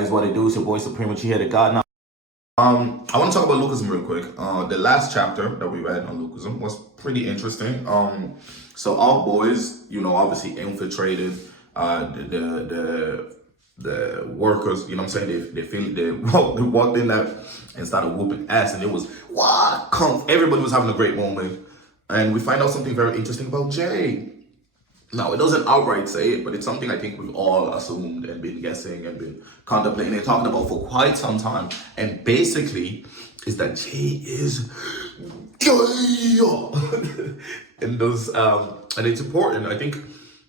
Is what it do. It's your boy Supreme Uchiha the God. Now, I want to talk about Lookism real quick. The last chapter that we read on Lookism was pretty interesting. So our boys, obviously infiltrated the workers. You know what I'm saying? They walked in there and started whooping ass, and it was everybody was having a great moment, and we find out something very interesting about Jay. Now, it doesn't outright say it, but it's something I think we've all assumed and been guessing and been contemplating and talking about for quite some time. And basically, is that Jay is gay. And it's important. I think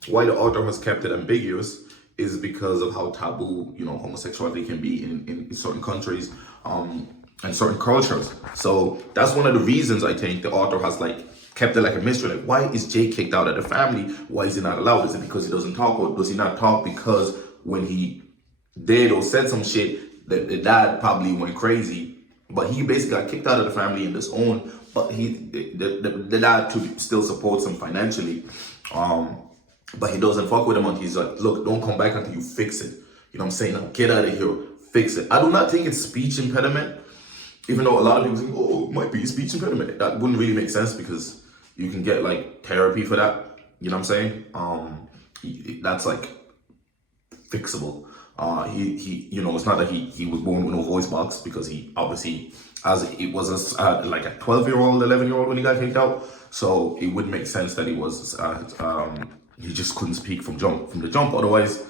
why the author has kept it ambiguous is because of how taboo, homosexuality can be in certain countries and certain cultures. So that's one of the reasons I think the author has kept it like a mystery. Like, why is Jay kicked out of the family? Why is he not allowed? Is it because he doesn't talk, or does he not talk because when he did or said some shit, the dad probably went crazy? But he basically got kicked out of the family in his own. But the dad still supports him financially. But he doesn't fuck with him until he's like, look, don't come back until you fix it. You know what I'm saying? Now get out of here, fix it. I do not think it's speech impediment. Even though a lot of people think, oh, it might be a speech impediment. That wouldn't really make sense because you can get therapy for that. You know what I'm saying? That's fixable. He it's not that he was born with no voice box, because he obviously, as it was a 12-year-old, 11-year-old when he got kicked out. So it would make sense that he was he just couldn't speak from the jump. Otherwise,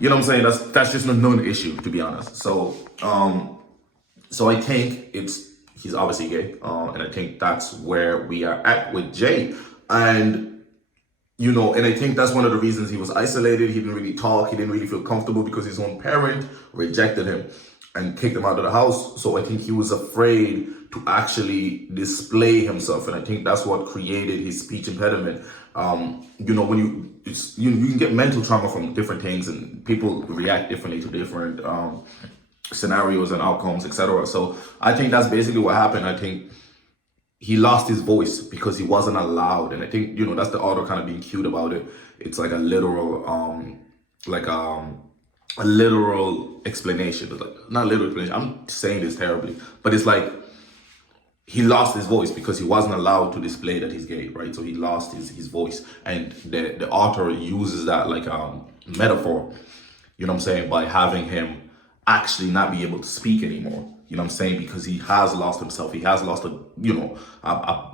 you know what I'm saying? That's just a known issue, to be honest. So I think he's obviously gay, and I think that's where we are at with Jay. And I think that's one of the reasons he was isolated. He didn't really talk. He didn't really feel comfortable because his own parent rejected him and kicked him out of the house. So I think he was afraid to actually display himself, and I think that's what created his speech impediment. When you can get mental trauma from different things, and people react differently to different scenarios and outcomes, etc. So I think that's basically what happened. I think he lost his voice because he wasn't allowed, and I think that's the author kind of being cute about it. It's like a literal a literal explanation. Not literal explanation, I'm saying this terribly, but it's like he lost his voice because he wasn't allowed to display that he's gay, right? So he lost his voice, and the author uses that like metaphor, you know what I'm saying, by having him actually not be able to speak anymore. You know what I'm saying? Because he has lost himself. He has lost a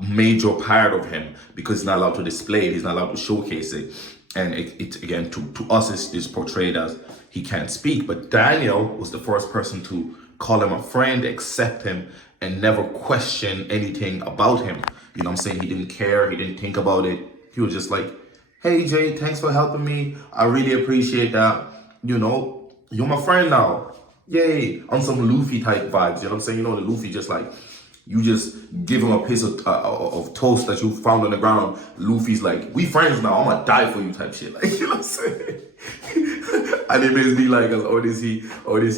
major part of him because he's not allowed to display it. He's not allowed to showcase it. And it again, to us, is portrayed as he can't speak. But Daniel was the first person to call him a friend, accept him, and never question anything about him. You know what I'm saying? He didn't care. He didn't think about it. He was just like, hey, Jay, thanks for helping me. I really appreciate that. You're my friend now. Yay, on some Luffy type vibes, you know what I'm saying? The Luffy just you just give him a piece of toast that you found on the ground. Luffy's like, we friends now, I'm gonna die for you type shit. You know what I'm saying? And it makes me as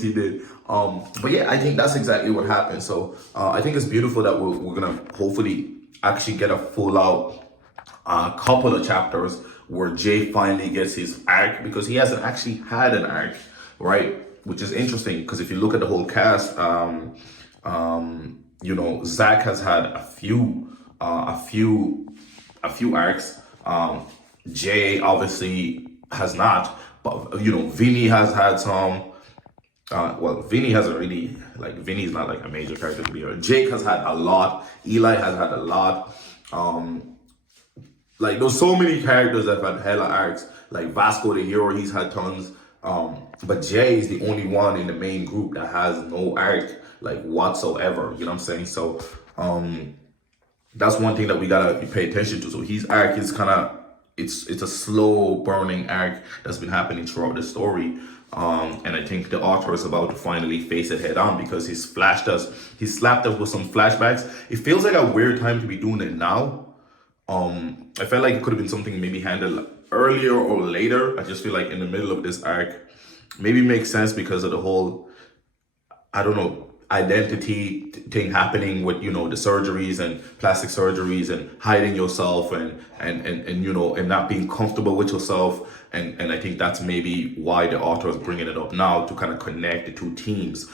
he did. But yeah, I think that's exactly what happened. So I think it's beautiful that we're gonna hopefully actually get a full out couple of chapters where Jay finally gets his arc, because he hasn't actually had an arc, right? Which is interesting, because if you look at the whole cast, Zach has had a few arcs. Jay obviously has not, but Vinny has had some. Vinny hasn't really, Vinny's not a major character to be honest. Jake has had a lot. Eli has had a lot. There's so many characters that have had hella arcs. Like Vasco the Hero, he's had tons. But Jay is the only one in the main group that has no arc whatsoever. You know what I'm saying? So that's one thing that we gotta pay attention to. So his arc is it's a slow burning arc that's been happening throughout the story. And I think the author is about to finally face it head on, because he slapped us with some flashbacks. It feels like a weird time to be doing it now. I felt like it could have been something maybe handled earlier or later. I just feel like in the middle of this arc maybe makes sense because of the whole, I don't know, identity thing happening with the surgeries and plastic surgeries and hiding yourself and not being comfortable with yourself, And I think that's maybe why the author is bringing it up now, to kind of connect the two teams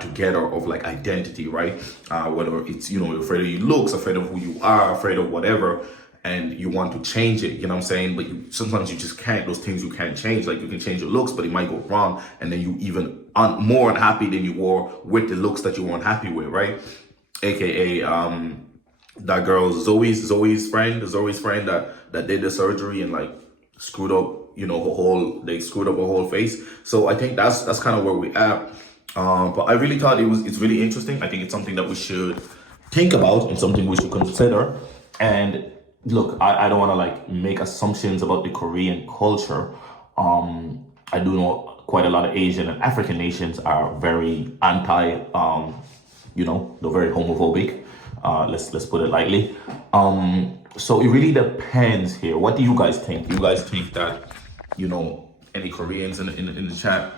together, of like identity, right? Whether it's, you know, you're afraid of your looks, afraid of who you are, afraid of whatever, and you want to change it, you know what I'm saying? But sometimes you just can't. Those things you can't change. Like, you can change your looks, but it might go wrong, and then you even more unhappy than you were with the looks that you weren't happy with, right? AKA that girl Zoe's friend that did the surgery and like screwed up, you know, they screwed up her whole face. So I think that's kind of where we're at. But I really thought it's really interesting. I think it's something that we should think about and something we should consider. And look, I don't want to like make assumptions about the Korean culture. I do know quite a lot of Asian and African nations are very anti, you know, they're very homophobic. Let's put it lightly. So it really depends here. What do you guys think? Do you guys think that, you know, any Koreans in the chat,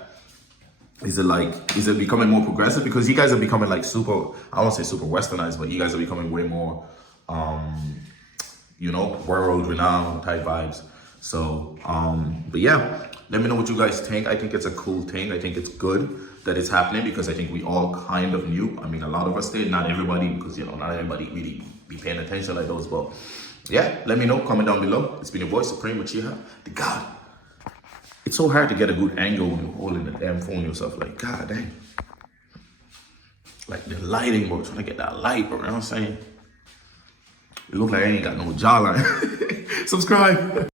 is it becoming more progressive? Because you guys are becoming like super, I won't say super westernized, but you guys are becoming way more, you know, world renowned type vibes. So, but yeah, let me know what you guys think. I think it's a cool thing. I think it's good that it's happening, because I think we all kind of knew. I mean, a lot of us did, not everybody, because, you know, not everybody really be paying attention like those. But yeah, let me know, comment down below. It's been your boy, Supreme Uchiha, the God. It's so hard to get a good angle when you're holding the damn phone yourself. Like, God dang. Like the lighting, bro, trying to get that light, bro, you know what I'm saying? It look like I ain't got no jawline. Subscribe.